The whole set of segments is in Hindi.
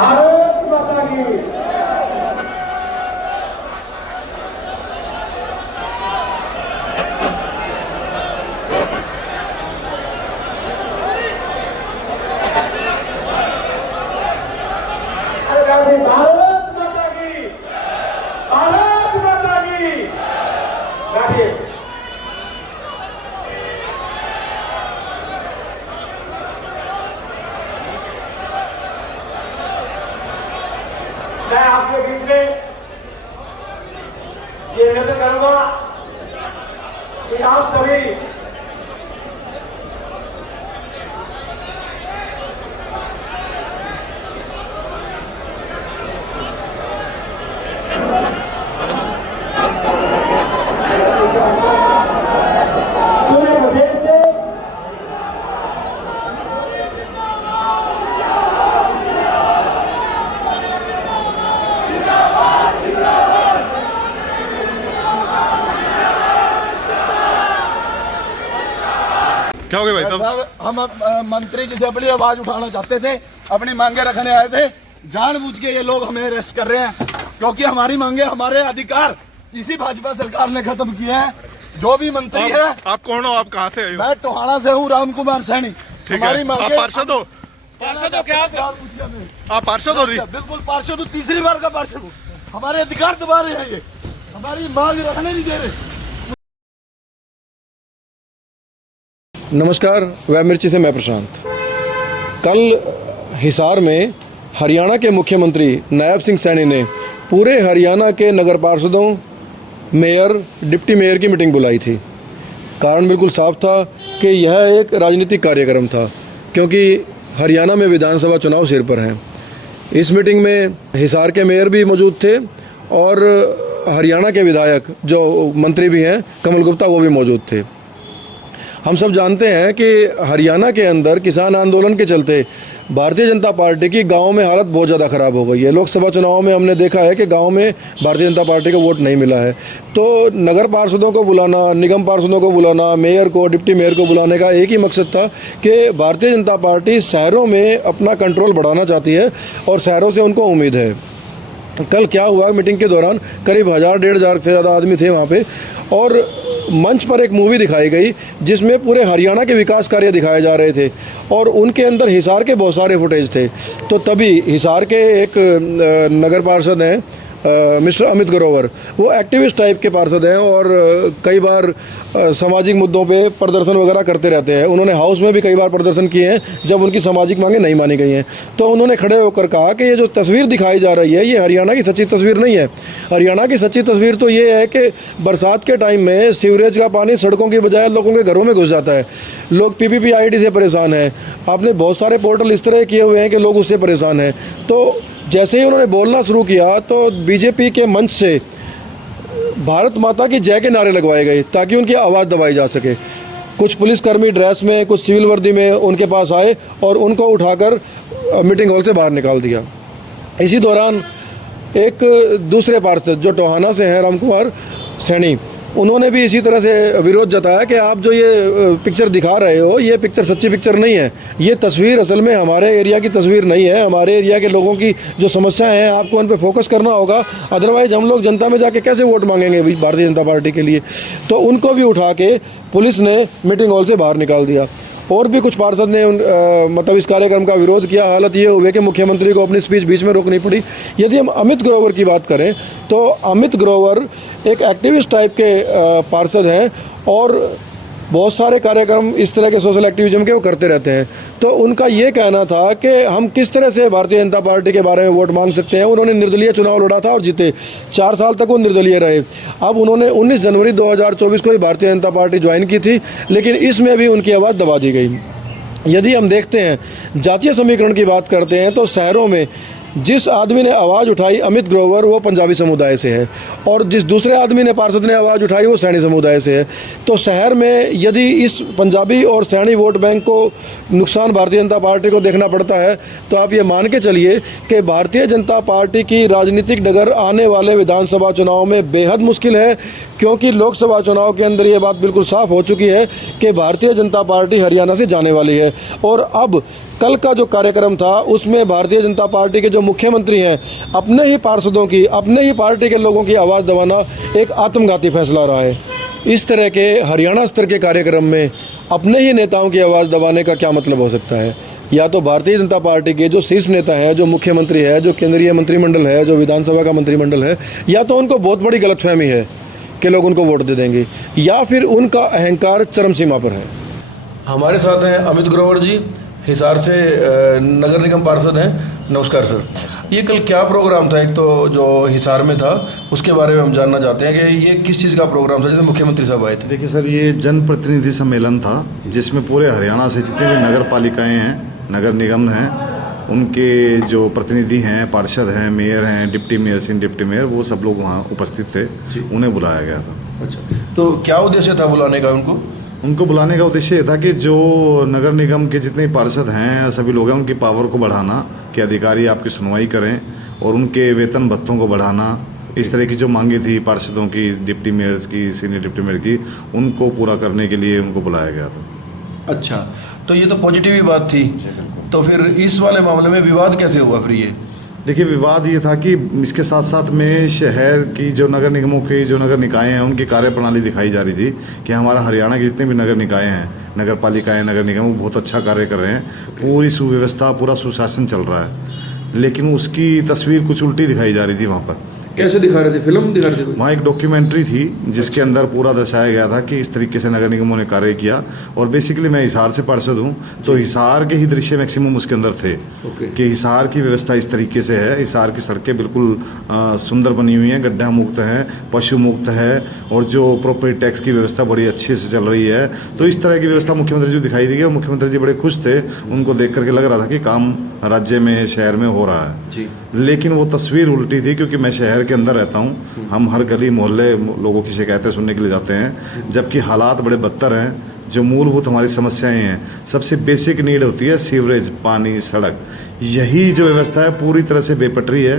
भारत माता की। अरे भारत माता की, भारत माता की। बैठिए। मैं आपके बीच में ये निवेदन करूंगा कि आप सभी पूरे प्रदेश से क्या हो गया भाई साहब? हम मंत्री जी से अपनी आवाज उठाना चाहते थे, अपनी मांगे रखने आए थे। जानबूझ के ये लोग हमें अरेस्ट कर रहे हैं क्योंकि हमारी मांगे, हमारे अधिकार इसी भाजपा सरकार ने खत्म किए हैं। जो भी मंत्री है। आप कौन हो? आप कहाँ से आए हो? मैं टोहाना से हूँ, राम कुमार सैनी। ठीक है। आप पार्षद हो? पार्षद हो क्या? आप पार्षद हो? रही बिल्कुल पार्षद हूँ, तीसरी बार का पार्षद हूँ। हमारे अधिकार दबा रहे हैं, ये हमारी मांग रखने नहीं दे रहे। नमस्कार, वेब मिर्ची से मैं प्रशांत। कल हिसार में हरियाणा के मुख्यमंत्री नायब सिंह सैनी ने पूरे हरियाणा के नगर पार्षदों, मेयर, डिप्टी मेयर की मीटिंग बुलाई थी। कारण बिल्कुल साफ था कि यह एक राजनीतिक कार्यक्रम था क्योंकि हरियाणा में विधानसभा चुनाव सिर पर हैं। इस मीटिंग में हिसार के मेयर भी मौजूद थे और हरियाणा के विधायक जो मंत्री भी हैं कमल गुप्ता, वो भी मौजूद थे। हम सब जानते हैं कि हरियाणा के अंदर किसान आंदोलन के चलते भारतीय जनता पार्टी की गांव में हालत बहुत ज़्यादा ख़राब हो गई है। लोकसभा चुनाव में हमने देखा है कि गांव में भारतीय जनता पार्टी को वोट नहीं मिला है। तो नगर पार्षदों को बुलाना, निगम पार्षदों को बुलाना, मेयर को, डिप्टी मेयर को बुलाने का एक ही मकसद था कि भारतीय जनता पार्टी शहरों में अपना कंट्रोल बढ़ाना चाहती है और शहरों से उनको उम्मीद है। कल क्या हुआ, मीटिंग के दौरान करीब 1000-1500 से ज़्यादा आदमी थे वहाँ पे और मंच पर एक मूवी दिखाई गई जिसमें पूरे हरियाणा के विकास कार्य दिखाए जा रहे थे और उनके अंदर हिसार के बहुत सारे फुटेज थे। तो तभी हिसार के एक नगर पार्षद हैं मिस्टर अमित ग्रोवर, वो एक्टिविस्ट टाइप के पार्षद हैं और कई बार सामाजिक मुद्दों पे प्रदर्शन वगैरह करते रहते हैं। उन्होंने हाउस में भी कई बार प्रदर्शन किए हैं जब उनकी सामाजिक मांगें नहीं मानी गई हैं। तो उन्होंने खड़े होकर कहा कि ये जो तस्वीर दिखाई जा रही है ये हरियाणा की सच्ची तस्वीर नहीं है। हरियाणा की सच्ची तस्वीर तो ये है कि बरसात के टाइम में सीवरेज का पानी सड़कों की बजाय लोगों के घरों में घुस जाता है। लोग PPP-ID से परेशान हैं। आपने बहुत सारे पोर्टल इस तरह किए हुए हैं कि लोग उससे परेशान हैं। तो जैसे ही उन्होंने बोलना शुरू किया तो बीजेपी के मंच से भारत माता की जय के नारे लगवाए गए ताकि उनकी आवाज़ दबाई जा सके। कुछ पुलिसकर्मी ड्रेस में, कुछ सिविल वर्दी में उनके पास आए और उनको उठाकर मीटिंग हॉल से बाहर निकाल दिया। इसी दौरान एक दूसरे पार्षद जो टोहाना से हैं, राम कुमार सैनी, उन्होंने भी इसी तरह से विरोध जताया कि आप जो ये पिक्चर दिखा रहे हो ये पिक्चर सच्ची पिक्चर नहीं है। ये तस्वीर असल में हमारे एरिया की तस्वीर नहीं है। हमारे एरिया के लोगों की जो समस्याएं हैं आपको उन पर फोकस करना होगा, अदरवाइज हम लोग जनता में जाके कैसे वोट मांगेंगे भारतीय जनता पार्टी के लिए। तो उनको भी उठा के पुलिस ने मीटिंग हॉल से बाहर निकाल दिया। और भी कुछ पार्षद ने मतलब इस कार्यक्रम का विरोध किया। हालत ये हुई कि मुख्यमंत्री को अपनी स्पीच बीच में रोकनी पड़ी। यदि हम अमित ग्रोवर की बात करें तो अमित ग्रोवर एक एक्टिविस्ट टाइप के पार्षद हैं और बहुत सारे कार्यक्रम इस तरह के सोशल एक्टिविज्म के वो करते रहते हैं। तो उनका ये कहना था कि हम किस तरह से भारतीय जनता पार्टी के बारे में वोट मांग सकते हैं। उन्होंने निर्दलीय चुनाव लड़ा था और जीते, 4 साल तक वो निर्दलीय रहे। अब उन्होंने 19 जनवरी 2024 को ही भारतीय जनता पार्टी ज्वाइन की थी, लेकिन इसमें भी उनकी आवाज़ दबा दी गई। यदि हम देखते हैं, जातीय समीकरण की बात करते हैं तो शहरों में जिस आदमी ने आवाज़ उठाई अमित ग्रोवर, वो पंजाबी समुदाय से है और जिस दूसरे आदमी ने पार्षद ने आवाज़ उठाई वो सैनी समुदाय से है। तो शहर में यदि इस पंजाबी और सैनी वोट बैंक को नुकसान भारतीय जनता पार्टी को देखना पड़ता है तो आप ये मान के चलिए कि भारतीय जनता पार्टी की राजनीतिक डगर आने वाले विधानसभा चुनाव में बेहद मुश्किल है, क्योंकि लोकसभा चुनाव के अंदर ये बात बिल्कुल साफ हो चुकी है कि भारतीय जनता पार्टी हरियाणा से जाने वाली है। और अब कल का जो कार्यक्रम था उसमें भारतीय जनता पार्टी के जो मुख्यमंत्री हैं अपने ही पार्षदों की, अपने ही पार्टी के लोगों की आवाज़ दबाना एक आत्मघाती फैसला रहा है। इस तरह के हरियाणा स्तर के कार्यक्रम में अपने ही नेताओं की आवाज़ दबाने का क्या मतलब हो सकता है? या तो भारतीय जनता पार्टी के जो शीर्ष नेता हैं, जो मुख्यमंत्री है, जो केंद्रीय मंत्रिमंडल है, जो विधानसभा का मंत्रिमंडल है, या तो उनको बहुत बड़ी गलतफहमी है कि लोग उनको वोट दे देंगे, या फिर उनका अहंकार चरम सीमा पर है। हमारे साथ हैं अमित ग्रोवर जी, हिसार से नगर निगम पार्षद हैं। नमस्कार सर। ये कल क्या प्रोग्राम था? एक तो जो हिसार में था उसके बारे में हम जानना चाहते हैं कि ये किस चीज़ का प्रोग्राम था जिसमें मुख्यमंत्री साहब आए थे। देखिए सर, ये जनप्रतिनिधि सम्मेलन था जिसमें पूरे हरियाणा से जितने भी नगर पालिकाएँ हैं, नगर निगम हैं, उनके जो प्रतिनिधि हैं, पार्षद हैं, मेयर हैं, deputy mayor, senior deputy mayor, वो सब लोग वहाँ उपस्थित थे। उन्हें बुलाया गया था। अच्छा, तो क्या उद्देश्य था बुलाने का उनको बुलाने का उद्देश्य ये था कि जो नगर निगम के जितने पार्षद हैं, सभी लोग हैं, उनकी पावर को बढ़ाना, कि अधिकारी आपकी सुनवाई करें और उनके वेतन भत्तों को बढ़ाना। इस तरह की जो मांगे थी पार्षदों की, डिप्टी मेयर्स की, सीनियर डिप्टी मेयर की, उनको पूरा करने के लिए उनको बुलाया गया था। अच्छा, तो ये तो पॉजिटिव ही बात थी। तो फिर इस वाले मामले में विवाद कैसे हुआ फिर? ये देखिए, विवाद ये था कि इसके साथ साथ में शहर की जो नगर निगमों के जो नगर निकाय हैं, उनकी कार्यप्रणाली दिखाई जा रही थी कि हमारा हरियाणा के जितने भी नगर निकाय हैं, नगर पालिकाएँ, नगर निगम, वो बहुत अच्छा कार्य कर रहे हैं, पूरी सुव्यवस्था, पूरा सुशासन चल रहा है। लेकिन उसकी तस्वीर कुछ उल्टी दिखाई जा रही थी वहाँ पर। कैसे दिखा रहे थे? फिल्म दिखा रहे थे? वहाँ एक डॉक्यूमेंट्री थी जिसके अंदर पूरा दर्शाया गया था कि इस तरीके से नगर निगमों ने कार्य किया। और बेसिकली मैं हिसार से पार्षद हूँ, तो हिसार के ही दृश्य मैक्सिमम उसके अंदर थे कि हिसार की व्यवस्था इस तरीके से है। हिसार की सड़कें बिल्कुल सुंदर बनी हुई हैं, गड्ढा मुक्त हैं, पशु मुक्त है, और जो प्रॉपर्टी टैक्स की व्यवस्था बड़ी अच्छे से चल रही है। तो इस तरह की व्यवस्था मुख्यमंत्री जी दिखाई दी और मुख्यमंत्री जी बड़े खुश थे। उनको देख करके लग रहा था कि काम राज्य में, शहर में हो रहा है जी। लेकिन वो तस्वीर उल्टी थी, क्योंकि मैं शहर के अंदर रहता हूँ, हम हर गली मोहल्ले लोगों की शिकायतें सुनने के लिए जाते हैं, जबकि हालात बड़े बदतर हैं। जो मूलभूत हमारी समस्याएं हैं, सबसे बेसिक नीड होती है सीवरेज, पानी, सड़क, यही जो व्यवस्था है पूरी तरह से बेपटरी है।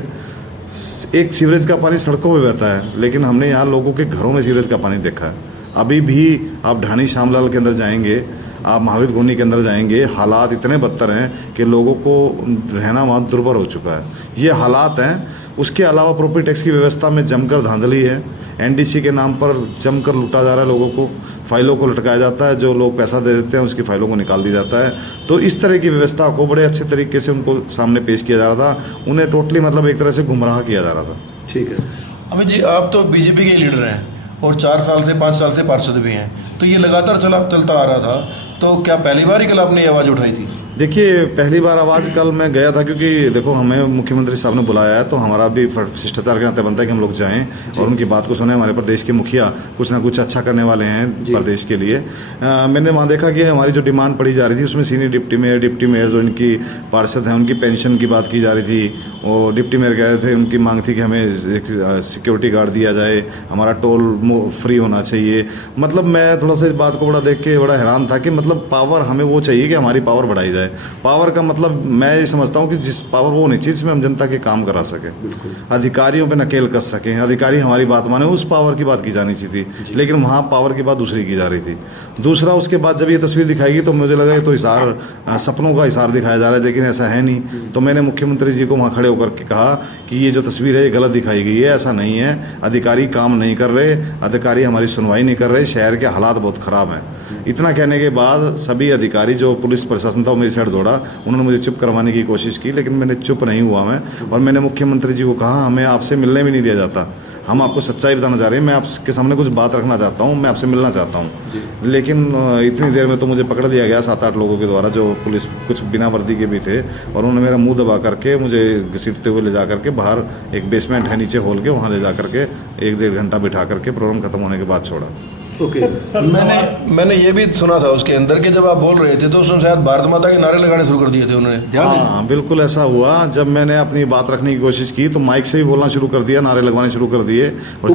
एक सीवरेज का पानी सड़कों पे बहता है, लेकिन हमने यहाँ लोगों के घरों में सीवरेज का पानी देखा है। अभी भी आप ढाणी श्यामलाल के अंदर जाएंगे, आप महावीर गोनी के अंदर जाएंगे, हालात इतने बदतर हैं कि लोगों को रहना वहाँ दुर्भर हो चुका है। ये हालात हैं। उसके अलावा प्रॉपर्टी टैक्स की व्यवस्था में जमकर धांधली है। एनडीसी के नाम पर जमकर लूटा जा रहा है लोगों को, फाइलों को लटकाया जाता है, जो लोग पैसा दे देते हैं उसकी फाइलों को निकाल दिया जाता है। तो इस तरह की व्यवस्था को बड़े अच्छे तरीके से उनको सामने पेश किया जा रहा था। उन्हें टोटली मतलब एक तरह से गुमराह किया जा रहा था। ठीक है अमित जी, आप तो बीजेपी के लीडर हैं और 4 साल से 5 साल से पार्षद भी हैं, तो ये लगातार चलता आ रहा था, तो क्या पहली बार ही कल आपने ये आवाज़ उठाई थी? देखिए, पहली बार आवाज़ कल मैं गया था, क्योंकि देखो हमें मुख्यमंत्री साहब ने बुलाया है, तो हमारा भी शिष्टाचार के नाते बनता है कि हम लोग जाएं और उनकी बात को सुने। हमारे प्रदेश के मुखिया कुछ ना कुछ अच्छा करने वाले हैं प्रदेश के लिए। मैंने वहाँ देखा कि हमारी जो डिमांड पड़ी जा रही थी उसमें सीनियर डिप्टी मेयर जो इनकी पार्षद हैं, उनकी पेंशन की बात की जा रही थी। और डिप्टी मेयर कह रहे थे, उनकी मांग थी कि हमें एक सिक्योरिटी गार्ड दिया जाए, हमारा टोल फ्री होना चाहिए। मतलब मैं थोड़ा सा इस बात को बड़ा देख के बड़ा हैरान था कि मतलब पावर हमें वो चाहिए कि हमारी पावर बढ़ाई जाए। पावर का मतलब मैं ये समझता हूँ कि जिस पावर वो नहीं चाहिए जिसमें हम जनता के काम करा सकें, अधिकारियों पे नकेल कस सकें, अधिकारी हमारी बात माने, उस पावर की बात की जानी चाहिए थी। लेकिन वहाँ पावर की बात दूसरी की जा रही थी। दूसरा, उसके बाद जब ये तस्वीर दिखाएगी तो मुझे लगा ये तो हिसार सपनों का हिसार दिखाया जा रहा है, लेकिन ऐसा है नहीं। तो मैंने मुख्यमंत्री जी को वहाँ खड़े होकर के कहा कि ये जो तस्वीर है ये गलत दिखाई गई है, ऐसा नहीं है। अधिकारी काम नहीं कर रहे, अधिकारी हमारी सुनवाई नहीं कर रहे, शहर के हालात बहुत ख़राब हैं। इतना कहने के बाद सभी अधिकारी, जो पुलिस प्रशासन था, वो मेरी साइड दौड़ा। उन्होंने मुझे चुप करवाने की कोशिश की, लेकिन मैंने चुप नहीं हुआ मैं, और मैंने मुख्यमंत्री जी को कहा हमें आपसे मिलने भी नहीं दिया जाता, हम आपको सच्चाई बताना चाह रहे हैं, मैं आपके सामने कुछ बात रखना चाहता हूँ, मैं आपसे मिलना चाहता हूँ। लेकिन इतनी देर में तो मुझे पकड़ दिया गया 7-8 लोगों के द्वारा, जो पुलिस कुछ बिना वर्दी के भी थे, और उन्होंने मेरा मुंह दबा करके मुझे घसीटते हुए ले जा करके बाहर एक बेसमेंट है नीचे हॉल के, वहाँ ले जा करके 1-1.5 घंटा बिठा करके प्रोग्राम खत्म होने के बाद छोड़ा। ओके मैंने ये भी सुना था उसके अंदर कि जब आप बोल रहे थे तो उसमें शायद भारत माता के नारे लगाने शुरू कर दिए थे उन्होंने, ध्यान है? हाँ, बिल्कुल ऐसा हुआ। जब मैंने अपनी बात रखने की कोशिश की तो माइक से भी बोलना शुरू कर दिया, नारे लगवाने शुरू कर दिए, और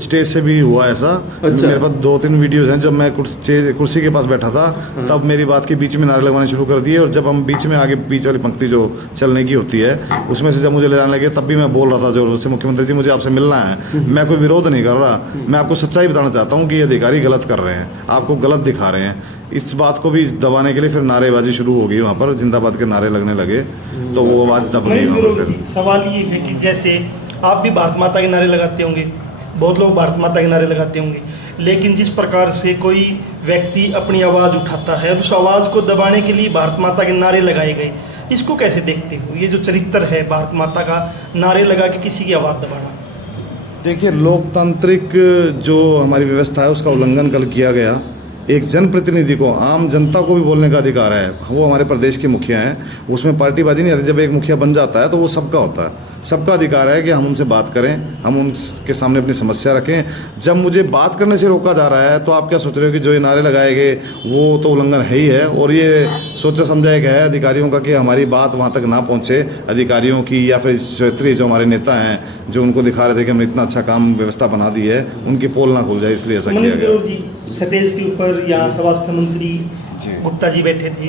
स्टेज से भी हुआ ऐसा। अच्छा। मेरे पास 2-3 वीडियोज हैं। जब मैं कुर्सी के पास बैठा था तब मेरी बात के बीच में नारे लगवाने शुरू कर दिए, और जब हम बीच में आगे बीच वाली पंक्ति जो चलने की होती है उसमें से जब मुझे ले जाने लगे तब भी मैं बोल रहा था जोर से, मुख्यमंत्री जी मुझे आपसे मिलना है, मैं कोई विरोध नहीं कर रहा, मैं आपको सच्चाई बताना चाहता हूँ कि ये अधिकारी गलत कर रहे हैं, आपको गलत दिखा रहे हैं। इस बात को भी दबाने के लिए फिर नारेबाजी शुरू हो गई वहाँ पर, जिंदाबाद के नारे लगने लगे, तो वो आवाज़ दब गई वहाँ पर फिर। सवाल ये है कि जैसे आप भी भारत माता के नारे लगाते होंगे, बहुत लोग भारत माता के नारे लगाते होंगे, लेकिन जिस प्रकार से कोई व्यक्ति अपनी आवाज़ उठाता है, उस आवाज़ को दबाने के लिए भारत माता के नारे लगाए गए, इसको कैसे देखते हो? ये जो चरित्र है भारत माता का, नारे लगा के किसी की आवाज़ दबाना। देखिए, लोकतांत्रिक जो हमारी व्यवस्था है उसका उल्लंघन कल किया गया। एक जनप्रतिनिधि को, आम जनता को भी बोलने का अधिकार है। वो हमारे प्रदेश के मुखिया हैं, उसमें पार्टीबाजी नहीं आती। जब एक मुखिया बन जाता है तो वो सबका होता है, सबका अधिकार है कि हम उनसे बात करें, हम उनके सामने अपनी समस्या रखें। जब मुझे बात करने से रोका जा रहा है तो आप क्या सोच रहे हो कि जो ये नारे लगाए गए वो तो उल्लंघन है ही है, और ये सोचा समझा एक है अधिकारियों का कि हमारी बात वहाँ तक ना पहुँचे, अधिकारियों की या फिर क्षेत्रीय जो हमारे नेता हैं जो उनको दिखा रहे थे कि हमने इतना अच्छा काम व्यवस्था बना दी है, उनकी पोल ना खुल जाए, इसलिए ऐसा किया गया। जी स्टेज के ऊपर यहाँ स्वास्थ्य मंत्री गुप्ता जी बैठे थे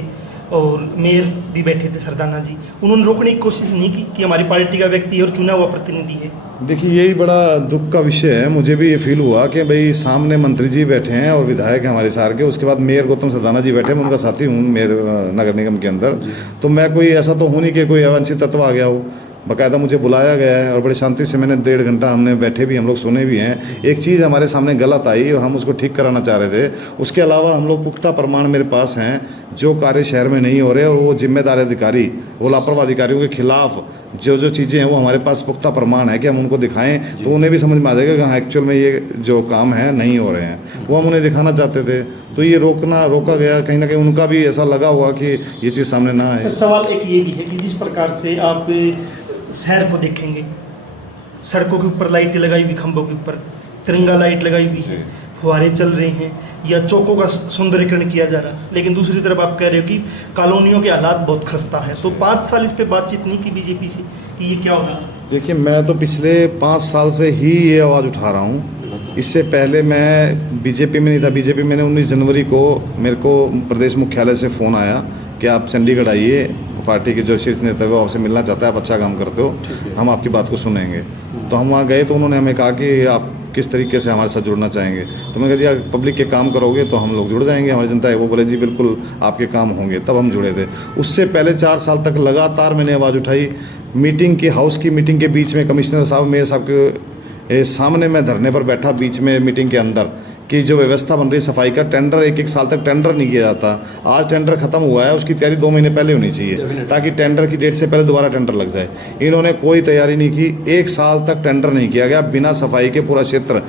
और मेयर भी बैठे थे सरदाना जी, उन्होंने रोकने की कोशिश नहीं की कि हमारी पार्टी का व्यक्ति है और चुना हुआ प्रतिनिधि है। देखिए, यही बड़ा दुख का विषय है। मुझे भी ये फील हुआ कि भाई सामने मंत्री जी बैठे हैं और विधायक हैं हमारे सार के, उसके बाद मेयर गौतम सरदाना जी बैठे, मैं उनका साथी हूँ मेयर नगर निगम के अंदर, तो मैं कोई ऐसा तो हूँ नहीं कि कोई अवांछित तत्व आ गया हो। बाकायदा मुझे बुलाया गया है और बड़ी शांति से मैंने 1.5 घंटा हमने बैठे भी, हम लोग सुने भी हैं। एक चीज़ हमारे सामने गलत आई और हम उसको ठीक कराना चाह रहे थे। उसके अलावा हम लोग पुख्ता प्रमाण मेरे पास हैं जो कार्य शहर में नहीं हो रहे, और वो जिम्मेदार अधिकारी, वो लापरवाह अधिकारियों के खिलाफ जो चीज़ें हैं वो हमारे पास पुख्ता प्रमाण है कि हम उनको दिखाएं तो उन्हें भी समझ में आ जाएगा कि हाँ एक्चुअल में ये जो काम है नहीं हो रहे हैं, वो हम उन्हें दिखाना चाहते थे। तो ये रोका गया, कहीं ना कहीं उनका भी ऐसा लगा हुआ कि ये चीज़ सामने ना आए। सवाल एक ये भी है कि जिस प्रकार से आप शहर को देखेंगे, सड़कों के ऊपर लाइटें लगाई हुई, खंभों के ऊपर तिरंगा लाइट लगाई हुई है, फुहारे चल रहे हैं या चौकों का सौंदर्यीकरण किया जा रहा है, लेकिन दूसरी तरफ आप कह रहे हो कि कॉलोनियों के हालात बहुत खस्ता है। तो 5 साल इस पे बातचीत नहीं की बीजेपी से कि ये क्या होगा? देखिए, मैं तो पिछले 5 साल से ही ये आवाज़ उठा रहा हूँ। इससे पहले मैं बीजेपी में नहीं था। बीजेपी में 19 जनवरी को मेरे को प्रदेश मुख्यालय से फ़ोन आया कि आप चंडीगढ़ आइए, पार्टी के जो शीर्ष नेता को आपसे मिलना चाहता है, आप अच्छा काम करते हो, हम आपकी बात को सुनेंगे। तो हम वहाँ गए तो उन्होंने हमें कहा कि आप किस तरीके से हमारे साथ जुड़ना चाहेंगे। तो मैंने कहा जी, आप पब्लिक के काम करोगे तो हम लोग जुड़ जाएंगे, हमारी जनता है। वो बोले जी बिल्कुल आपके काम होंगे, तब हम जुड़े थे। उससे पहले 4 साल तक लगातार मैंने आवाज़ उठाई। मीटिंग की, हाउस की मीटिंग के बीच में कमिश्नर साहब, मेयर साहब के सामने मैं धरने पर बैठा बीच में मीटिंग के अंदर कि जो व्यवस्था बन रही सफाई का, टेंडर 1-1 साल तक टेंडर नहीं किया जाता। आज टेंडर खत्म हुआ है, उसकी तैयारी 2 महीने पहले होनी चाहिए ताकि टेंडर की डेट से पहले दोबारा टेंडर लग जाए। इन्होंने कोई तैयारी नहीं की, 1 साल तक टेंडर नहीं किया गया। बिना सफाई के पूरा क्षेत्र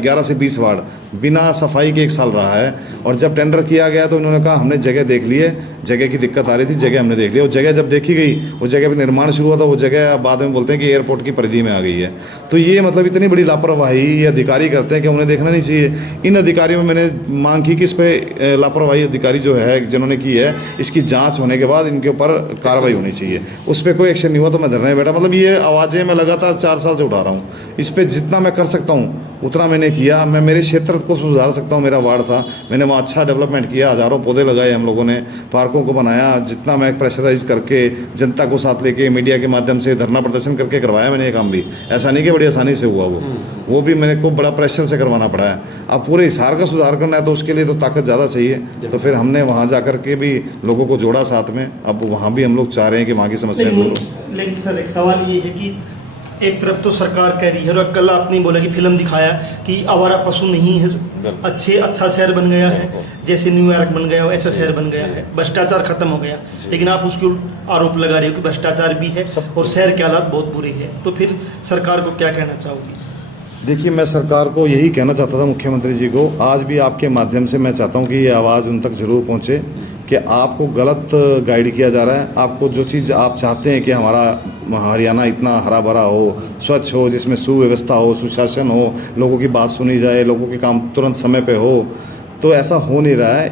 11 से 20 वार्ड बिना सफाई के 1 साल रहा है। और जब टेंडर किया गया तो इन्होंने कहा हमने जगह देख ली है, जगह की दिक्कत आ रही थी, जगह हमने देख ली। वो जगह जब देखी गई, वो जगह पर निर्माण शुरू हुआ था, वो जगह बाद में बोलते हैं कि एयरपोर्ट की परिधि में आ गई है। तो ये मतलब इतनी बड़ी लापरवाही ये अधिकारी करते हैं कि उन्हें देखना नहीं चाहिए। इन अधिकारियों में मैंने मांग की कि इस पे लापरवाही अधिकारी जो है जिन्होंने की है, इसकी जांच होने के बाद इनके ऊपर कार्रवाई होनी चाहिए। उस पर कोई एक्शन नहीं हुआ तो मैं धरने में बैठा। मतलब ये आवाज़ें मैं लगातार 4 साल से उठा रहा हूँ। इस पर जितना मैं कर सकता हूँ उतना मैंने किया। मैं मेरे क्षेत्र को सुधार सकता हूँ। मेरा वार्ड था, मैंने वहाँ अच्छा डेवलपमेंट किया, हज़ारों पौधे लगाए हम लोगों ने, पार्कों को बनाया। जितना मैं प्रेशराइज करके जनता को साथ लेके मीडिया के माध्यम से धरना प्रदर्शन करके करवाया मैंने ये काम भी। ऐसा नहीं कि बड़ी आसानी से हुआ वो भी मेरे को बड़ा प्रेशर से करवाना पड़ा है। अब पूरे हिसार का सुधार करना है तो उसके लिए तो ताकत ज़्यादा चाहिए। तो फिर हमने वहाँ जा कर के भी लोगों को जोड़ा साथ में। अब वहाँ भी हम लोग चाह रहे हैं कि वहाँ की समस्या दूर हो। लेकिन सर एक सवाल ये है कि एक तरफ तो सरकार कह रही है और कल आपने बोला कि फिल्म दिखाया कि आवारा पशु नहीं है, अच्छा शहर बन गया है, जैसे न्यूयॉर्क बन गया वैसा शहर बन गया है, भ्रष्टाचार खत्म हो गया। लेकिन आप उसके आरोप लगा रहे हो कि भ्रष्टाचार भी है और शहर के हालात बहुत बुरे हैं। तो फिर सरकार को क्या कहना चाहोगी? देखिए, मैं सरकार को यही कहना चाहता था, मुख्यमंत्री जी को। आज भी आपके माध्यम से मैं चाहता हूँ कि ये आवाज़ उन तक ज़रूर पहुँचे कि आपको गलत गाइड किया जा रहा है। आपको जो चीज़ आप चाहते हैं कि हमारा हरियाणा इतना हरा भरा हो, स्वच्छ हो, जिसमें सुव्यवस्था हो, सुशासन हो, लोगों की बात सुनी जाए, लोगों के काम तुरंत समय पे हो, तो ऐसा हो नहीं रहा है।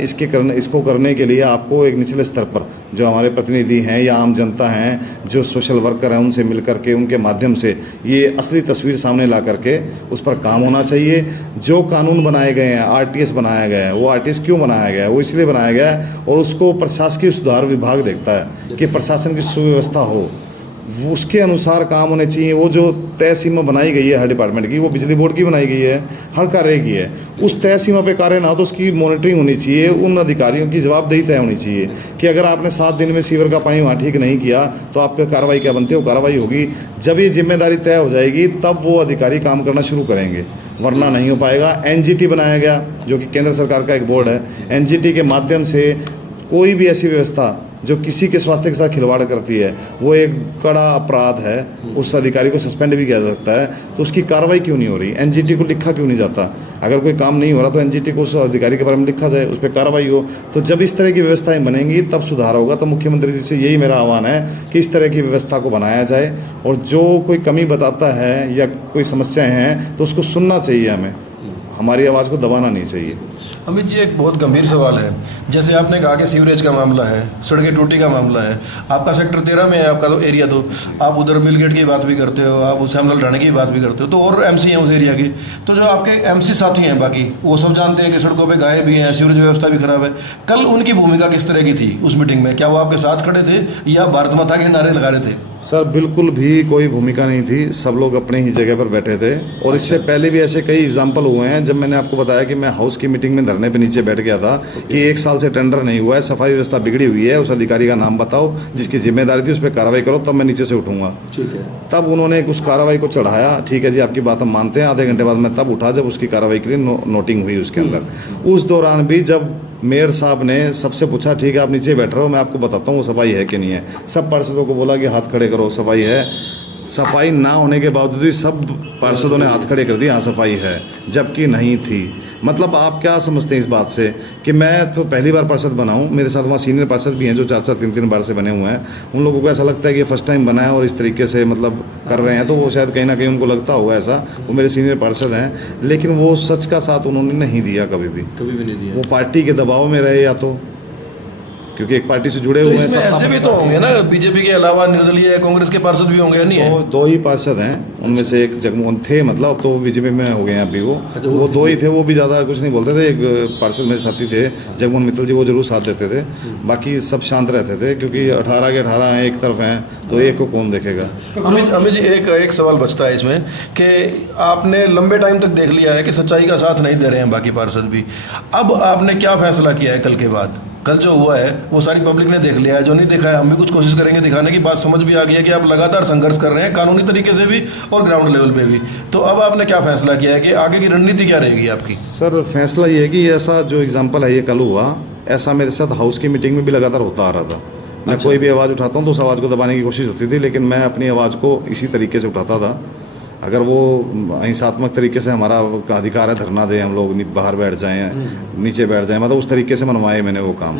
इसको करने के लिए आपको एक निचले स्तर पर जो हमारे प्रतिनिधि हैं या आम जनता हैं, जो सोशल वर्कर हैं, उनसे मिल करके उनके माध्यम से ये असली तस्वीर सामने ला करके उस पर काम होना चाहिए। जो कानून बनाए गए हैं, आरटीएस बनाया गया है, वो आरटीएस क्यों बनाया गया है? वो इसलिए बनाया गया है और उसको प्रशासकीय सुधार विभाग देखता है कि प्रशासन की सुव्यवस्था हो। वो उसके अनुसार काम होने चाहिए। वो जो तय सीमा बनाई गई है हर डिपार्टमेंट की, वो बिजली बोर्ड की बनाई गई है, हर कार्य की है, उस तय सीमा पे कार्य ना तो उसकी मॉनिटरिंग होनी चाहिए, उन अधिकारियों की जवाबदेही तय होनी चाहिए कि अगर आपने 7 दिन में सीवर का पानी वहाँ ठीक नहीं किया तो आप पे कार्रवाई क्या बनती है, वो कार्रवाई होगी। जब ये जिम्मेदारी तय हो जाएगी तब वो अधिकारी काम करना शुरू करेंगे, वरना नहीं हो पाएगा। एनजीटी बनाया गया जो कि केंद्र सरकार का एक बोर्ड है, एनजीटी के माध्यम से कोई भी ऐसी व्यवस्था जो किसी के स्वास्थ्य के साथ खिलवाड़ करती है वो एक कड़ा अपराध है, उस अधिकारी को सस्पेंड भी किया जा सकता है। तो उसकी कार्रवाई क्यों नहीं हो रही, एनजीटी को लिखा क्यों नहीं जाता? अगर कोई काम नहीं हो रहा तो एनजीटी को उस अधिकारी के बारे में लिखा जाए, उस पर कार्रवाई हो। तो जब इस तरह की व्यवस्थाएं बनेंगी तब सुधार होगा। तो मुख्यमंत्री जी से यही मेरा आह्वान है कि इस तरह की व्यवस्था को बनाया जाए, और जो कोई कमी बताता है या कोई समस्याएँ हैं तो उसको सुनना चाहिए, हमें हमारी आवाज़ को दबाना नहीं चाहिए। अमित जी, एक बहुत गंभीर सवाल है। जैसे आपने कहा कि सीवरेज का मामला है, सड़कें टूटी का मामला है, आपका सेक्टर 13 में है आपका तो एरिया, तो आप उधर मिलगेट की बात भी करते हो, आप श्यामलाल ढाणे की बात भी करते हो, तो और एमसी हैं उस एरिया के, तो जो आपके एमसी साथी हैं बाकी वो सब जानते हैं कि सड़कों पे गाय भी हैं, सीवरेज व्यवस्था भी खराब है। कल उनकी भूमिका किस तरह की थी उस मीटिंग में? क्या वो आपके साथ खड़े थे या भारत माता के नारे लगा रहे थे? सर बिल्कुल भी कोई भूमिका नहीं थी, सब लोग अपने ही जगह पर बैठे थे। और इससे पहले भी ऐसे कई एग्जाम्पल हुए हैं। जब मैंने आपको बताया कि मैं हाउस की मीटिंग में धरने पे नीचे बैठ गया था कि 1 साल से टेंडर नहीं हुआ है, सफाई व्यवस्था बिगड़ी हुई है, उस अधिकारी का नाम बताओ जिसकी जिम्मेदारी थी, उस पर कार्रवाई करो, तब मैं नीचे से उठूंगा। ठीक है। तब उन्होंने उस कार्रवाई को चढ़ाया, ठीक है जी आपकी बात हम मानते हैं। आधे घंटे बाद मैं तब उठा जब उसकी कार्रवाई के लिए नोटिंग हुई उसके अंदर। उस दौरान भी जब मेयर साहब ने सबसे पूछा ठीक है आप नीचे बैठ रहे हो, मैं आपको बताता हूँ वो सफाई है कि नहीं है, सब पार्षदों को बोला कि हाथ खड़े करो, सफाई है। सफाई ना होने के बावजूद भी सब पार्षदों ने हाथ खड़े कर दिए, हाँ सफाई है, जबकि नहीं थी। मतलब आप क्या समझते हैं इस बात से कि मैं तो पहली बार पार्षद बना हूँ, मेरे साथ वहाँ सीनियर पार्षद भी हैं जो 4-4 3-3 बार से बने हुए हैं, उन लोगों को ऐसा लगता है कि फर्स्ट टाइम बना है और इस तरीके से मतलब कर रहे हैं, तो वो शायद कहीं ना कहीं उनको लगता होगा ऐसा। वो मेरे सीनियर पार्षद हैं, लेकिन वो सच का साथ उन्होंने नहीं दिया, कभी भी नहीं दिया। वो पार्टी के दबाव में रहे, या तो क्योंकि एक पार्टी से जुड़े हुए हैं। ऐसे भी तो होंगे ना, बीजेपी के अलावा निर्दलीय कांग्रेस के पार्षद भी होंगे, नहीं है? दो ही पार्षद हैं, उनमें से एक जगमोहन थे, मतलब अब तो वो बीजेपी में हो गए हैं अभी। वो 2 ही थे, वो भी ज़्यादा कुछ नहीं बोलते थे। एक पार्षद मेरे साथी थे जगमोहन मित्तल जी, वो जरूर साथ देते थे, बाकी सब शांत रहते थे, क्योंकि 18 के 18 हैं, एक तरफ हैं, तो एक को कौन देखेगा। अमित जी, एक सवाल बचता है इसमें कि आपने लंबे टाइम तक देख लिया है कि सच्चाई का साथ नहीं दे रहे हैं बाकी पार्षद भी। अब आपने क्या फैसला किया है कल के बाद? कल जो हुआ है वो सारी पब्लिक ने देख लिया है, जो नहीं देखा है हम भी कुछ कोशिश करेंगे दिखाने की। बात समझ भी आ गई है कि आप लगातार संघर्ष कर रहे हैं, कानूनी तरीके से भी और ग्राउंड लेवल पे भी। तो अब आपने क्या फैसला किया है कि आगे की रणनीति क्या रहेगी आपकी? सर फैसला ये है कि ऐसा जो एग्जाम्पल है ये कल हुआ, ऐसा मेरे साथ हाउस की मीटिंग में भी लगातार होता आ रहा था। मैं कोई भी आवाज़ उठाता हूँ तो उस आवाज़ को दबाने की कोशिश होती थी, लेकिन मैं अपनी आवाज़ को इसी तरीके से उठाता था। अगर वो अहिंसात्मक तरीके से, हमारा अधिकार है धरना दें, हम लोग बाहर बैठ जाएं, नीचे बैठ जाएं, मतलब उस तरीके से मनवाए मैंने वो काम।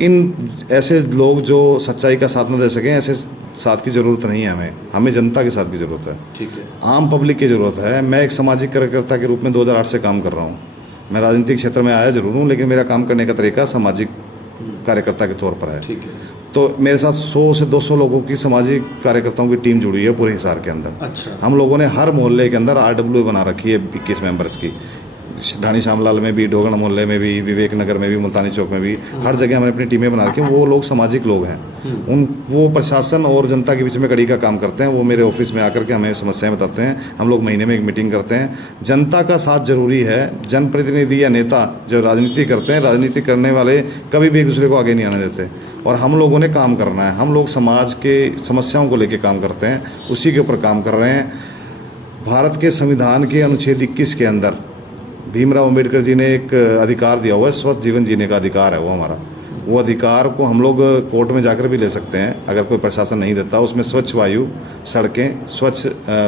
इन ऐसे लोग जो सच्चाई का साथ न दे सकें, ऐसे साथ की ज़रूरत नहीं है हमें जनता के साथ की ज़रूरत है। ठीक है, आम पब्लिक की ज़रूरत है। मैं एक सामाजिक कार्यकर्ता के रूप में 2008 से काम कर रहा हूँ। मैं राजनीतिक क्षेत्र में आया जरूर हूँ, लेकिन मेरा काम करने का तरीका सामाजिक कार्यकर्ता के तौर पर है। ठीक है, तो मेरे साथ 100 से 200 लोगों की सामाजिक कार्यकर्ताओं की टीम जुड़ी है पूरे हिसार के अंदर। अच्छा। हम लोगों ने हर मोहल्ले के अंदर RW बना रखी है 21 मेंबर्स की। ढाणी श्यामलाल में भी, डोगण मोहल्ले में भी, विवेक नगर में भी, मुल्तानी चौक में भी, हर जगह हमने अपनी टीमें बना रखी हैं। वो लोग सामाजिक लोग हैं, वो प्रशासन और जनता के बीच में कड़ी का काम करते हैं। वो मेरे ऑफिस में आकर के हमें समस्याएं बताते हैं, हम लोग महीने में एक मीटिंग करते हैं। जनता का साथ जरूरी है। जनप्रतिनिधि या नेता जो राजनीति करते हैं, राजनीति करने वाले कभी भी एक दूसरे को आगे नहीं आने देते, और हम लोगों ने काम करना है। हम लोग समाज के समस्याओं को लेकर काम करते हैं, उसी के ऊपर काम कर रहे हैं। भारत के संविधान के अनुच्छेद 21 के अंदर भीमराव अम्बेडकर जी ने एक अधिकार दिया हुआ है, स्वस्थ जीवन जीने का अधिकार है वो हमारा। वो अधिकार को हम लोग कोर्ट में जाकर भी ले सकते हैं अगर कोई प्रशासन नहीं देता। उसमें स्वच्छ वायु, सड़कें, स्वच्छ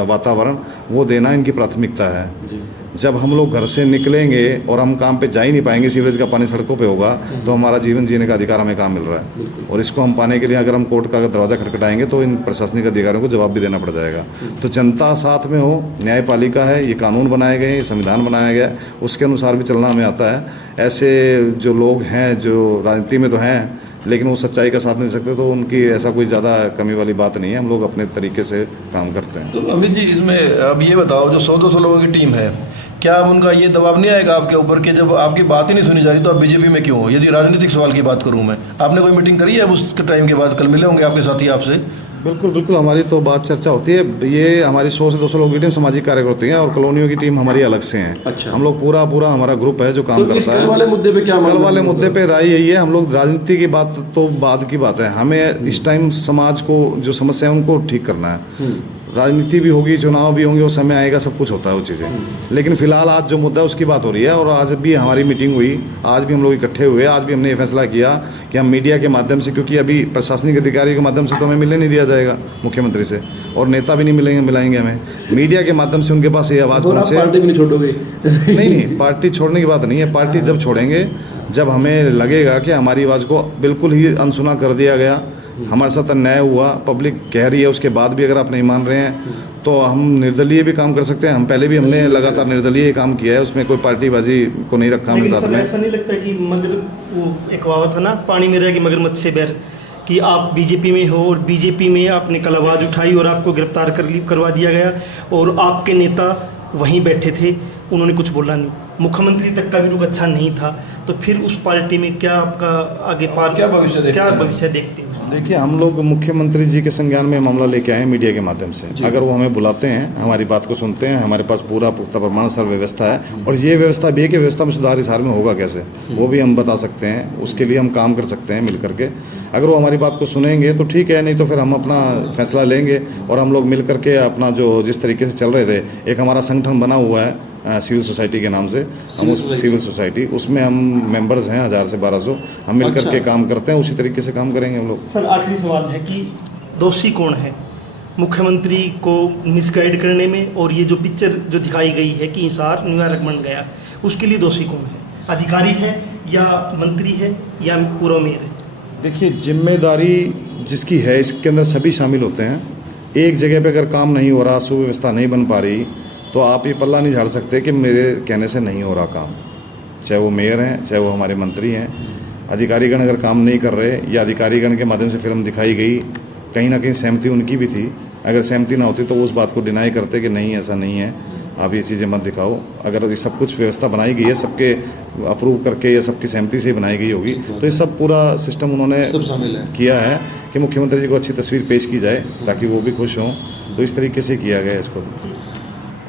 वातावरण, वो देना इनकी प्राथमिकता है। जब हम लोग घर से निकलेंगे और हम काम पे जा ही नहीं पाएंगे, सीवरेज का पानी सड़कों पे होगा, तो हमारा जीवन जीने का अधिकार हमें कहाँ मिल रहा है? और इसको हम पाने के लिए अगर हम कोर्ट का दरवाज़ा खटखटाएंगे तो इन प्रशासनिक अधिकारियों को जवाब भी देना पड़ जाएगा। तो जनता साथ में हो, न्यायपालिका है, ये कानून बनाए गए हैं, ये संविधान बनाया गया है, उसके अनुसार भी चलना हमें आता है। ऐसे जो लोग हैं जो राजनीति में तो हैं लेकिन वो सच्चाई का साथ नहीं दे सकते, तो उनकी ऐसा कोई ज़्यादा कमी वाली बात नहीं है। हम लोग अपने तरीके से काम करते हैं। तो अमित जी, इसमें अब ये बताओ, जो 100-200 लोगों की टीम है, क्या अब उनका ये दबाव नहीं आएगा आपके ऊपर कि जब आपकी बात ही नहीं सुनी जा रही तो आप बीजेपी में क्यों हो? यदि राजनीतिक सवाल की बात करूं मैं, आपने कोई मीटिंग करी है उस टाइम के बाद? कल मिले होंगे आपके साथी आपसे? बिल्कुल बिल्कुल, हमारी तो बात चर्चा होती है। ये हमारी 100 से 200 लोगों की टीम सामाजिक कार्यकर्ता हैं और कॉलोनियों की टीम हमारी अलग से हैं। अच्छा। हम लोग पूरा हमारा ग्रुप है जो काम तो इस करता कल है। वाले मुद्दे पे क्या कल मानना वाले है? मुद्दे पे राय यही है, हम लोग राजनीति की बात तो बाद की बात है, हमें इस टाइम समाज को जो समस्या है उनको ठीक करना है। राजनीति भी होगी, चुनाव भी होंगे, वो समय आएगा, सब कुछ होता है वो चीज़ें। लेकिन फिलहाल आज जो मुद्दा है उसकी बात हो रही है। और आज भी हमारी मीटिंग हुई, आज भी हम लोग इकट्ठे हुए, आज भी हमने ये फैसला किया कि हम मीडिया के माध्यम से, क्योंकि अभी प्रशासनिक अधिकारी के माध्यम से तो हमें मिलने नहीं दिया जाएगा मुख्यमंत्री से, और नेता भी नहीं मिलाएंगे हमें, मीडिया के माध्यम से उनके पास ये आवाज़ पहुँचे। पार्टी भी नहीं छोड़ोगे? नहीं, पार्टी छोड़ने की बात नहीं है। पार्टी जब छोड़ेंगे, जब हमें लगेगा कि हमारी आवाज़ को बिल्कुल ही अनसुना कर दिया गया, हमारे साथ अन्याय हुआ, पब्लिक कह रही है, उसके बाद भी अगर आप नहीं मान रहे हैं तो हम निर्दलीय भी काम कर सकते हैं। हम पहले भी हमने लगातार निर्दलीय काम किया है, उसमें कोई पार्टीबाजी को नहीं रखा हमने साथ लेकिन में। ऐसा नहीं लगता कि मगर वो एक कहावत है ना, पानी में रह के मगरमच्छ से बैर, कि आप बीजेपी में हो और बीजेपी में आपने कल आवाज़ उठाई और आपको गिरफ्तार करवा दिया गया और आपके नेता वहीं बैठे थे, उन्होंने कुछ बोला नहीं, मुख्यमंत्री तक का भी रुख अच्छा नहीं था, तो फिर उस पार्टी में क्या आपका आगे क्या भविष्य देखते हैं? देखिए, हम लोग मुख्यमंत्री जी के संज्ञान में मामला लेके आए मीडिया के माध्यम से। अगर वो हमें बुलाते हैं, हमारी बात को सुनते हैं, हमारे पास पूरा पुख्ता प्रमाण सर व्यवस्था है, और ये व्यवस्था भी है कि व्यवस्था में सुधार हिसार में होगा कैसे, वो भी हम बता सकते हैं। उसके लिए हम काम कर सकते हैं मिल करके। अगर वो हमारी बात को सुनेंगे तो ठीक है, नहीं तो फिर हम अपना फैसला लेंगे और हम लोग मिल करके अपना जो जिस तरीके से चल रहे थे, एक हमारा संगठन बना हुआ है सिविल सोसाइटी के नाम से, हम उस सिविल सोसाइटी उसमें हम मेंबर्स हैं 1000 से 1200, हम मिल करके काम करते हैं, उसी तरीके से काम करेंगे हम लोग। सर, आखिरी सवाल है कि दोषी कौन है मुख्यमंत्री को मिसगाइड करने में, और ये जो पिक्चर जो दिखाई गई है कि हिसार न्यूयॉर्क बन गया, उसके लिए दोषी कौन है? अधिकारी है या मंत्री है या पूर्व मेयर है? देखिए, जिम्मेदारी जिसकी है इसके अंदर सभी शामिल होते हैं। एक जगह पे अगर काम नहीं हो रहा, सुव्यवस्था नहीं बन पा रही, तो आप ये पल्ला नहीं झाड़ सकते कि मेरे कहने से नहीं हो रहा काम। चाहे वो मेयर हैं, चाहे वो हमारे मंत्री हैं, अधिकारीगण अगर काम नहीं कर रहे या अधिकारीगण के माध्यम से फिल्म दिखाई गई, कहीं ना कहीं सहमति उनकी भी थी, अगर सहमति ना होती तो वो उस बात को डिनाई करते कि नहीं ऐसा नहीं है, आप ये चीज़ें मत दिखाओ। अगर ये सब कुछ व्यवस्था बनाई गई है, सबके अप्रूव करके या सबकी सहमति से ही बनाई गई होगी, तो ये सब पूरा सिस्टम उन्होंने किया है कि मुख्यमंत्री जी को अच्छी तस्वीर पेश की जाए ताकि वो भी खुश हों। तो इस तरीके से किया गया इसको।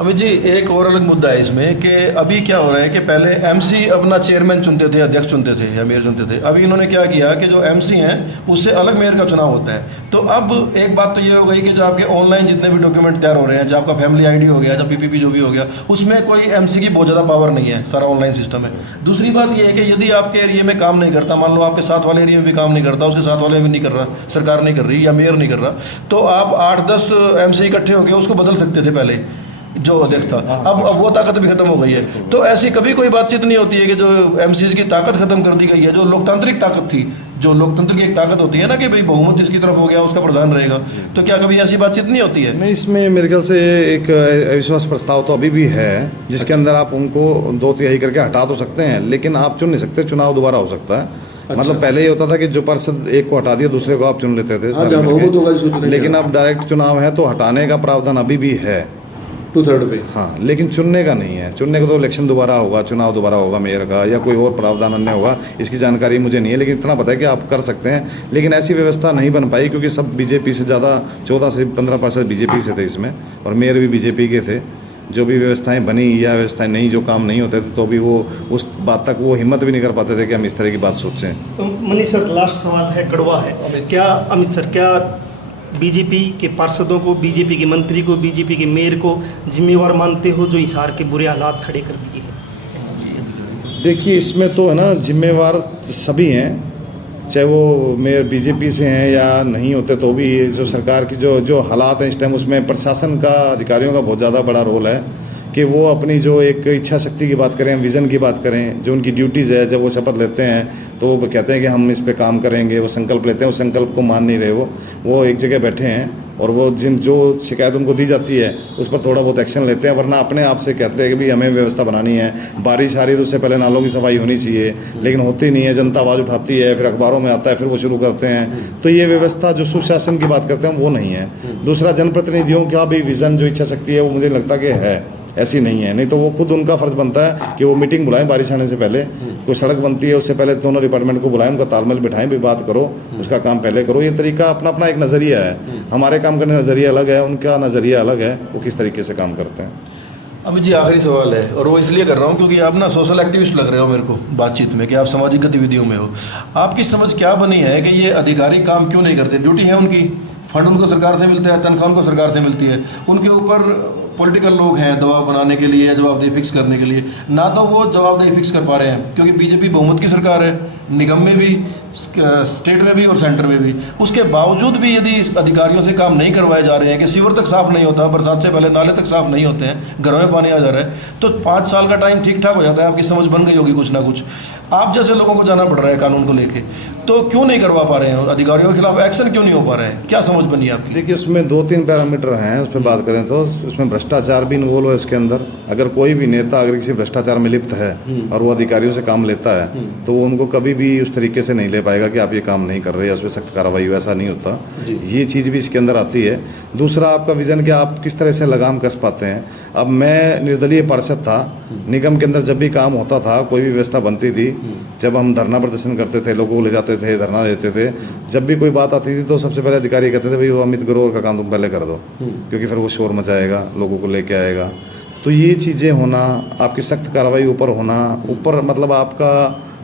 अमित जी, एक और अलग मुद्दा है इसमें कि अभी क्या हो रहा है कि पहले एमसी अपना चेयरमैन चुनते थे, अध्यक्ष चुनते थे या मेयर चुनते थे। अभी इन्होंने क्या किया कि जो एमसी हैं उससे अलग मेयर का चुनाव होता है। तो अब एक बात तो ये हो गई कि जो आपके ऑनलाइन जितने भी डॉक्यूमेंट तैयार हो रहे हैं, जो आपका फैमिली आईडी हो गया, जो पीपीपी जो भी हो गया, उसमें कोई एमसी की बहुत ज़्यादा पावर नहीं है, सारा ऑनलाइन सिस्टम है। दूसरी बात ये है कि यदि आपके एरिया में काम नहीं करता, मान लो आपके साथ वाले एरिया में भी काम नहीं करता, उसके साथ वाले में नहीं कर रहा, सरकार नहीं कर रही या मेयर नहीं कर रहा, तो आप 8-10 एमसी इकट्ठे होकर उसको बदल सकते थे पहले जो अध्यक्ष था। अब वो ताकत भी खत्म हो गई है। तो ऐसी कभी कोई बातचीत नहीं होती है कि जो एमसीज की ताकत खत्म कर दी गई है, जो लोकतांत्रिक ताकत थी, जो लोकतंत्र की एक ताकत होती है ना कि भाई बहुमत जिसकी तरफ हो गया उसका प्रधान रहेगा, तो क्या कभी ऐसी बातचीत नहीं होती है? नहीं, इसमें मेरे ख्याल से एक अविश्वास प्रस्ताव तो अभी भी है, जिसके अंदर आप उनको 2/3 करके हटा तो सकते हैं, लेकिन आप चुन नहीं सकते, चुनाव दोबारा हो सकता है। मतलब पहले ये होता था कि जो पार्षद एक को हटा दिया दूसरे को आप चुन लेते थे सारे मिलके। लेकिन अब डायरेक्ट चुनाव है तो हटाने का प्रावधान अभी भी है 2/3 पे। हाँ, लेकिन चुनने का नहीं है। चुनने का तो इलेक्शन दोबारा होगा, चुनाव दोबारा होगा मेयर का, या कोई और प्रावधान अन्य होगा, इसकी जानकारी मुझे नहीं है, लेकिन इतना पता है कि आप कर सकते हैं। लेकिन ऐसी व्यवस्था नहीं बन पाई क्योंकि सब बीजेपी से ज़्यादा 14 से 15% बीजेपी से थे इसमें, और मेयर भी बीजेपी के थे। जो भी व्यवस्थाएं बनी या व्यवस्थाएं नहीं, जो काम नहीं होते थे, तो भी वो उस बात तक वो हिम्मत भी नहीं कर पाते थे कि हम इस तरह की बात सोचें। तो मनीष सर, लास्ट सवाल है, कड़वा है। क्या अमित सर, क्या बीजेपी के पार्षदों को, बीजेपी के मंत्री को, बीजेपी के मेयर को जिम्मेवार मानते हो जो हिसार के बुरे हालात खड़े कर दिए हैं? देखिए, इसमें तो है ना, जिम्मेवार सभी हैं, चाहे वो मेयर बीजेपी से हैं या नहीं होते, तो भी जो सरकार की जो हालात हैं इस टाइम, उसमें प्रशासन का, अधिकारियों का बहुत ज़्यादा बड़ा रोल है कि वो अपनी जो एक इच्छा शक्ति की बात करें, विज़न की बात करें, जो उनकी ड्यूटीज़ है, जब वो शपथ लेते हैं तो वो कहते हैं कि हम इस पे काम करेंगे, वो संकल्प लेते हैं, उस संकल्प को मान नहीं रहे, वो एक जगह बैठे हैं और वो जो शिकायत उनको दी जाती है उस पर थोड़ा बहुत एक्शन लेते हैं, वरना अपने आप से कहते हैं कि भाई हमें व्यवस्था बनानी है, बारिश आ रही है तो उससे पहले नालों की सफाई होनी चाहिए, लेकिन होती नहीं है, जनता आवाज़ उठाती है, फिर अखबारों में आता है, फिर वो शुरू करते हैं। तो ये व्यवस्था जो सुशासन की बात करते हैं वो नहीं है। दूसरा, जनप्रतिनिधियों का भी विज़न, जो इच्छा शक्ति है, वो मुझे लगता कि है ऐसी नहीं है। नहीं तो वो खुद उनका फर्ज बनता है कि वो मीटिंग बुलाएं बारिश आने से पहले, कोई सड़क बनती है उससे पहले दोनों डिपार्टमेंट को बुलाएं, उनका तालमेल बिठाएं, भी बात करो, उसका काम पहले करो। ये तरीका अपना अपना एक नज़रिया है, हमारे काम करने का नज़रिया अलग है, उनका नज़रिया अलग है, वो किस तरीके से काम करते हैं। अमित जी, आखिरी सवाल है, और वो इसलिए कर रहा हूँ क्योंकि आप ना सोशल एक्टिविस्ट लग रहे हो मेरे को बातचीत में, कि आप सामाजिक गतिविधियों में हो। आपकी समझ क्या बनी है कि ये अधिकारी काम क्यों नहीं करते? ड्यूटी है उनकी, फंड उनको सरकार से मिलता है, तनख्वाह उनको सरकार से मिलती है, उनके ऊपर पॉलिटिकल लोग हैं दबाव बनाने के लिए, जवाबदेही फिक्स करने के लिए, ना तो वो जवाबदेही फिक्स कर पा रहे हैं क्योंकि बीजेपी बहुमत की सरकार है, निगम में भी, स्टेट में भी और सेंटर में भी। उसके बावजूद भी यदि अधिकारियों से काम नहीं करवाए जा रहे हैं कि सीवर तक साफ नहीं होता, बरसात से पहले नाले तक साफ नहीं होते हैं, घरों में पानी आ जा रहा है, तो 5 साल का टाइम ठीक ठाक हो जाता है। आपकी समझ बन गई होगी कुछ ना कुछ। आप जैसे लोगों को जाना पड़ रहा है कानून को लेके, तो क्यों नहीं करवा पा रहे हैं? अधिकारियों के खिलाफ एक्शन क्यों नहीं हो पा रहा है? क्या समझ बनी आपकी? देखिए, उसमें 2-3 पैरामीटर हैं, उस पर बात करें तो उसमें भ्रष्टाचार भी इन्वॉल्व है उसके अंदर। अगर कोई भी नेता अगर किसी भ्रष्टाचार में लिप्त है और वो अधिकारियों से काम लेता है तो वो उनको कभी भी उस तरीके से नहीं ले पाएगा कि आप ये काम नहीं कर रहे हैं, उस पर सख्त कार्रवाई हो, ऐसा नहीं होता। ये चीज़ भी इसके अंदर आती है। दूसरा, आपका विजन कि आप किस तरह से लगाम कस पाते हैं। अब मैं निर्दलीय पार्षद था, निगम के अंदर जब भी काम होता था, कोई भी व्यवस्था बनती थी, जब हम धरना प्रदर्शन करते थे, लोगों को ले जाते थे, धरना देते थे, जब भी कोई बात आती थी तो सबसे पहले अधिकारी कहते थे भाई वो अमित ग्रोवर का काम तुम पहले कर दो, क्योंकि फिर वो शोर मचाएगा, लोगों को लेके आएगा। तो ये चीज़ें होना, आपकी सख्त कार्रवाई ऊपर होना, ऊपर मतलब आपका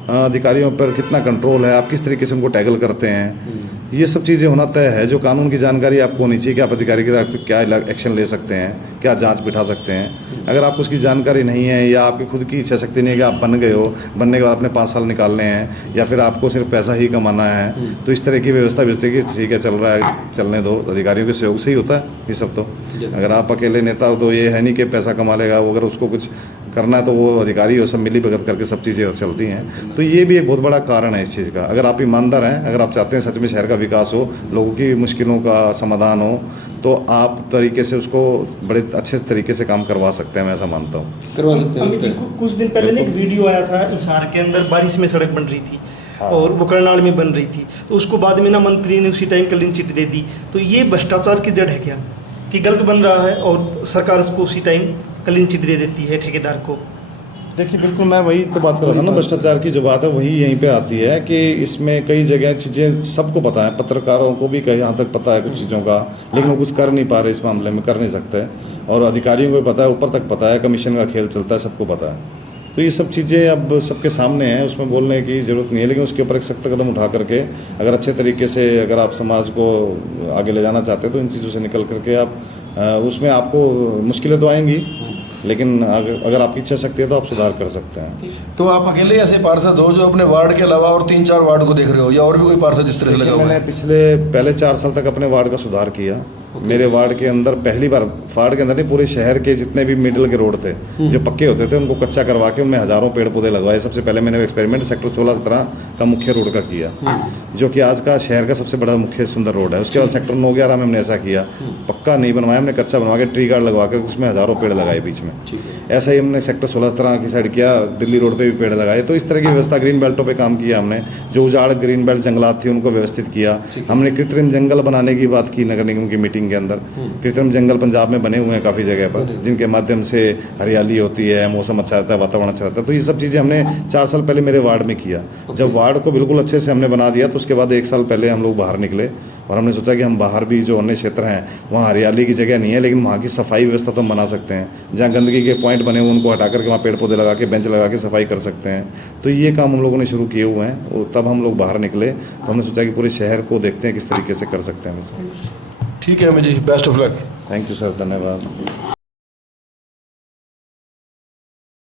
अधिकारियों पर कितना कंट्रोल है, आप किस तरीके से उनको टैकल करते हैं, ये सब चीज़ें होना तय है। जो कानून की जानकारी आपको होनी चाहिए कि आप अधिकारी के साथ क्या एक्शन ले सकते हैं, क्या जांच बिठा सकते हैं। अगर आपको उसकी जानकारी नहीं है या आपकी खुद की इच्छा शक्ति नहीं है कि आप बन गए हो, बनने के बाद अपने 5 साल निकालने हैं, या फिर आपको सिर्फ पैसा ही कमाना है, तो इस तरह की व्यवस्था भेजते कि ठीक है चल रहा है चलने दो, अधिकारियों के सहयोग से ही होता है ये सब। तो अगर आप अकेले नेता हो तो ये है नहीं कि पैसा कमा लेगा वो, अगर उसको कुछ करना है तो वो अधिकारी और सब मिली भगत करके सब चीज़ें चलती हैं। तो ये भी एक बहुत बड़ा कारण है इस चीज़ का। अगर आप ईमानदार हैं, अगर आप चाहते हैं सच में शहर का विकास हो, लोगों की मुश्किलों का समाधान हो, तो आप तरीके से उसको बड़े अच्छे तरीके से काम करवा सकते हैं, मैं ऐसा मानता हूँ। करवा सकते अमित जी, कुछ दिन पहले ना एक वीडियो आया था, हिसार के अंदर बारिश में सड़क बन रही थी और वो करनाल में बन रही थी, तो उसको बाद में ना मंत्री ने उसी टाइम क्लीन चिट दे दी। तो ये भ्रष्टाचार की जड़ है क्या, कि गलत बन रहा है और सरकार उसको उसी टाइम क्लीन चिट दे देती है ठेकेदार को? देखिए, बिल्कुल मैं वही तो बात कर रहा था ना, भ्रष्टाचार की जो बात है वही यहीं पे आती है कि इसमें कई जगह चीज़ें सबको पता है, पत्रकारों को भी कहीं यहाँ तक पता है कुछ चीज़ों का, लेकिन वो कुछ कर नहीं पा रहे, इस मामले में कर नहीं सकते, और अधिकारियों को पता है, ऊपर तक पता है, कमीशन का खेल चलता है, सबको पता है। तो ये सब चीज़ें अब सबके सामने हैं, उसमें बोलने की ज़रूरत नहीं है, लेकिन उसके ऊपर एक सख्त कदम उठा करके अगर अच्छे तरीके से अगर आप समाज को आगे ले जाना चाहते हैं तो इन चीज़ों से निकल करके आप उसमें आपको मुश्किलें तो आएंगी, लेकिन अगर आपकी इच्छा शक्ति है तो आप सुधार कर सकते हैं। तो आप अकेले ऐसे पार्षद हो जो अपने वार्ड के अलावा और 3-4 वार्ड को देख रहे हो, या और भी कोई पार्षद इस तरह से लगा हुआ है? मैंने पहले 4 साल तक अपने वार्ड का सुधार किया। मेरे वार्ड के अंदर पहली बार, वार्ड के अंदर नहीं पूरे शहर के जितने भी मिडिल के रोड थे जो पक्के होते थे उनको कच्चा करवा के उनमें हजारों पेड़ पौधे लगवाए। सबसे पहले मैंने एक्सपेरिमेंट सेक्टर 16-17 का मुख्य रोड का किया, जो कि आज का शहर का सबसे बड़ा मुख्य सुंदर रोड है। उसके बाद सेक्टर 9-11 में हमने ऐसा किया, पक्का नहीं बनवाया हमने, कच्चा बनवा के ट्री गार्ड लगवा कर उसमें हजारों पेड़ लगाए बीच में। ऐसा ही हमने सेक्टर 16-17 की साइड किया, दिल्ली रोड पे भी पेड़ लगाए। तो इस तरह की व्यवस्था, ग्रीन बेल्टों पे काम किया हमने, जो उजाड़ ग्रीन बेल्ट जंगलात थी उनको व्यवस्थित किया। हमने कृत्रिम जंगल बनाने की बात की नगर निगम की मीटिंग के अंदर। कृत्रिम जंगल पंजाब में बने हुए हैं काफ़ी जगह पर, जिनके माध्यम से हरियाली होती है, मौसम अच्छा रहता है, वातावरण अच्छा रहता है। तो ये सब चीज़ें हमने 4 साल पहले मेरे वार्ड में किया। जब वार्ड को बिल्कुल अच्छे से हमने बना दिया तो उसके बाद 1 साल पहले हम लोग बाहर निकले और हमने सोचा कि हम बाहर भी जो अन्य क्षेत्र हैं वहाँ हरियाली की जगह नहीं है, लेकिन वहाँ की सफाई व्यवस्था तो हम बना सकते हैं। जहाँ गंदगी के पॉइंट बने हुए उनको हटा करके वहाँ पेड़ पौधे लगा के, बेंच लगा के सफाई कर सकते हैं। तो ये काम हम लोगों ने शुरू किए हुए हैं। तब हम लोग बाहर निकले तो हमने सोचा कि पूरे शहर को देखते हैं किस तरीके से कर सकते हैं हम इसे। ठीक है Amit ji, best of luck. Thank you sir, धन्यवाद।